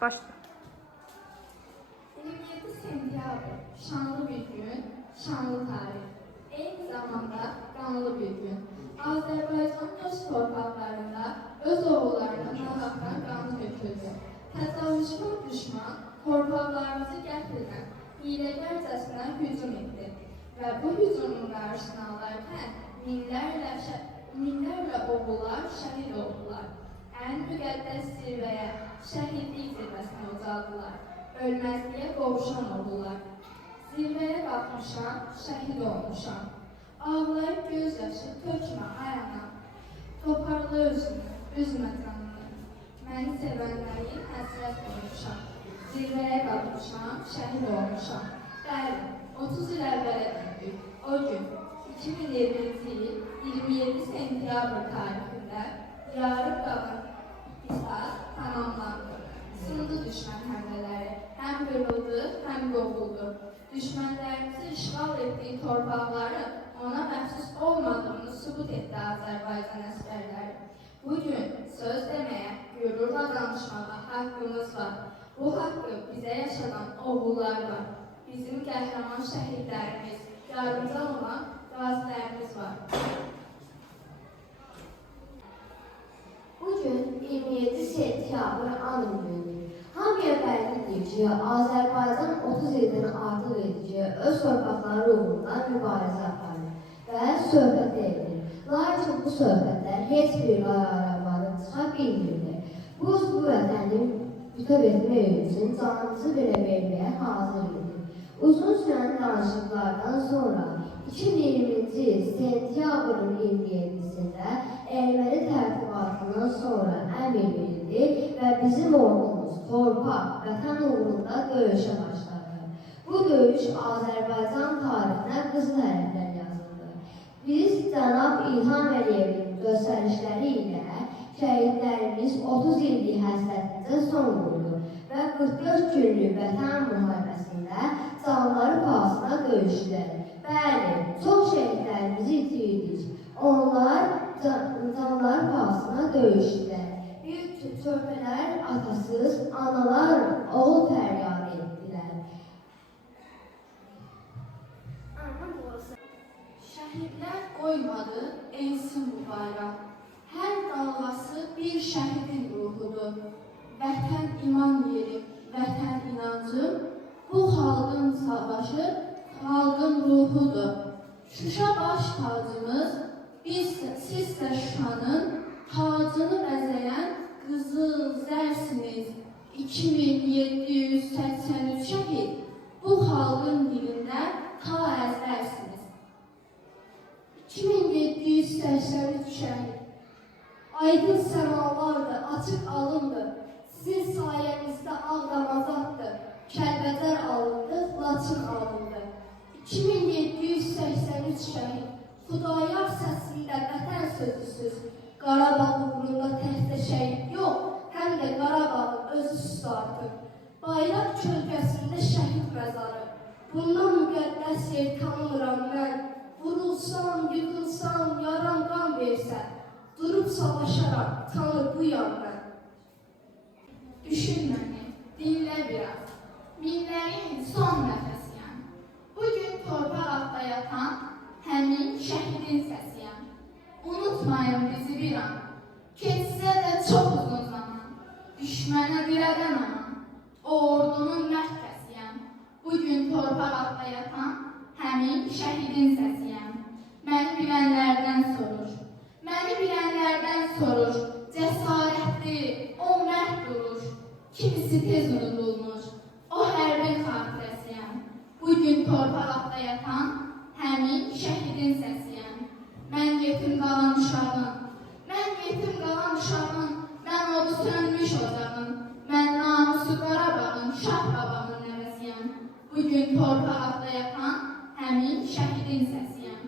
Başla. 27 sentyabr şanlı bir gün, şanlı tarih. Eyni zamanda qanlı bir gün. Azərbaycan öz torpaqlarında öz oğullarına nahaqdan qanı töküldü. Təcavüzkar düşman torpaqlarımızı qəfildən, hiləgərcəsinə hücum etdi. Və bu hücumun qarşısını alarkən minlərlə oğullar şəhid oldular. Ən müqəddəs zirvəyə, şəhidlik zirvəsinə ucaldılar. Ölməzliyə qovuşan oldular. Zirvəyə qalxmışam, şəhid olmuşam. Ağlayıb göz yaşı tökmə ayana. Toparla özünü, üzmə canını. Məni sevənləri həsrət qoymuşam. Zirvəyə qalxmışam, şəhid olmuşam. Bəli, 30 il əvvələ döndük. O gün 2020-ci il 27 sentyabr tarixində yarım qalan qisas tamamlandı. Sındı düşmən həmlələri, həm qırıldı, həm qovuldu. Düşmənlərimizi işğal etdiyi torpaqların ona məxsus olmadığını sübut etdi Azərbaycan əsgərləri. Bugün söz deməyə, qürurla danışmağa haqqımız var. Bu haqqı bizə yaşadan oğullar var. Bizim qəhrəman şəhidlərimiz, yardımcı olan qazilərimiz var. Bugün 27 sentyabr anı günüdür. Hamıya bəllidir ki, Azərbaycan 30 ildən artıq edici öz torpaqları uğrunda mübarizə aparır və söhbət edir. Lakin bu söhbətlər heç bir qərarları çıxa bilmirdi. Bu vətənin bütöv etmək üçün canımızı belə verməyə hazır idi. Uzun sürən danışıqlardan sonra 2020-ci il sentyabrın 27-sində erməni tərtibatından sonra əmr verildi və bizim ordumuz torpaq, vətən uğrunda döyüşə başladı. Bu döyüş Azərbaycan tarixinə qızıl hərflər yazıldı. Biz cənab İlham Əliyevin göstərişləri ilə şəhidlərimiz 30 illik həsrətimizə son vurdu və 44 günlük vətən müharibəsində canları pahasına döyüşdülər. Bəli, çox şəhidlərimizi itirdik. Onlar canları pahasına döyüşdülər. Bir körpələr atasız, analar oğul fəryadı etdilər. Şəhidlər qoymadı, ensin bu bayraq. Hər dalğası bir şəhidin ruhudur. Vətən iman yeri, vətən inancım, bu xalqın savaşı, xalqın ruhudur. Şuşa baş tacımız, sizsə Şuşanın tacını bəzəyən qızıl zərsiniz. 2783 şəhid, bu xalqın dilində ta əzbərsiniz. 2783 şəhid. Aydın səmalardır, açıq alındır. Sizin sayənizdə Ağdam azaddır. Kəlbəcər alındı, Laçın alındı. 2783 şəhid. Xudayar səsində vətən sözüsüz. Qarabağ uğrunda təkcə şəhid yox, həm də Qarabağın özü üstü artıq. Bayraq kölgəsində şəhid məzarı. Bundan müqəddəs yer tanımıram mən. Vurulsam, yıkılsam, yaram qan versə, durub savaşaram, tanı buyam mən. Düşün məni, dinlə biraz. Minlərin son nəfəsiyəm. Bugün torpaq altda yatan həmin şəhidin səsiyəm. Unutmayın bizi bir an. Keçsə də çox uzun zaman. Düşmənə dirədən aman. O ordunun mərkəziyəm. Bugün torpaq altda yatan həmin şəhidin səsiyəm. Məni bilənlərdən sorur. Məni bilənlərdən sorur. Cəsarətli, o mərd durur. Kimisi tez unudulmuş. O hərbin xatirəsiyəm. Bugün torpaq altda yatan həmin şəhidin səsiyəm. Mən yetim qalan uşağım. Mən yetim qalan uşağım. Mən odu sönmüş ocağım. Mən namusu Qarabağın, Şah babamın nəvəsiyəm. Bugün torpaq altda yatan həmin şəhidin səsiyəm.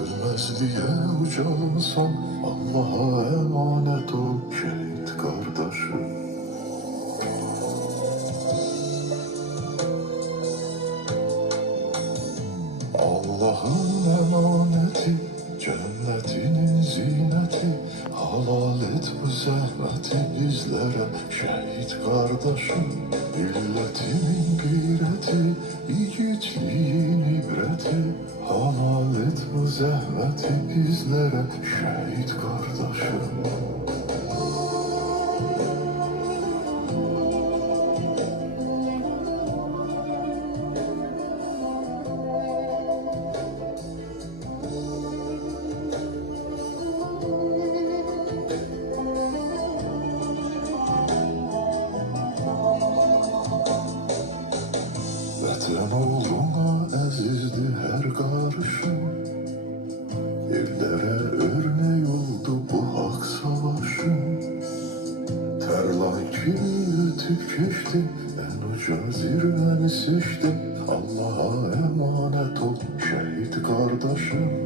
Ölmezliğe ucalsam Allah'a emanet ol şehit kardeşim. Allah'ın emaneti, cennetinin zineti, halal et bu zəhməti bizlərə, şəhid qardaşım. Milletimin qeyrəti, yiğitliyin ibrəti. Hamal et bu zəhməti bizlərə, şəhid qardaşım. Vətən oğluna əzizdir hər qarışım. Evlərə örnek oldu bu haqq savaşım. Tərlan kimi ötüb keçdi, ən uca zirvəni seçdim. Allaha əmanət ol şəhid qardaşım.